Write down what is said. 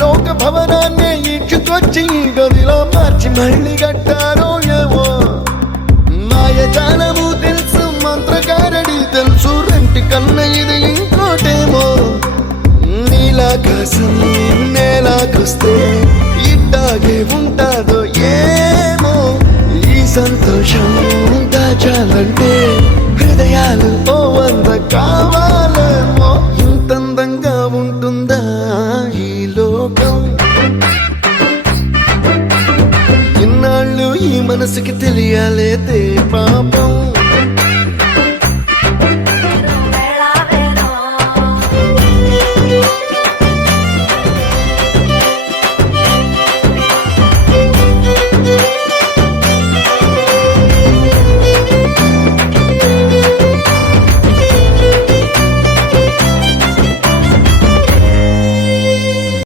లోక భవనాన్ని ఈడ్చుకొచ్చి గదిలో మార్చి మళ్ళీ కట్టారో ఏమో మాయజాలము తెలుసు మంత్రకారడి తెలుసు రెంటి కన్న ఇది ఇంకోటేమో నీలాకాశం నేలాకొస్తే ఇట్టాగే ఉంటాదో ఏమో ఈ సంతోషం దాచాలంటే హృదయాలు ఓ 100 కావాలేమో ఇంతందంగా ఉంటుందా ఈ లోకం ఇన్నాళ్ళు ఈ మనసుకి తెలియాలేదే పాపం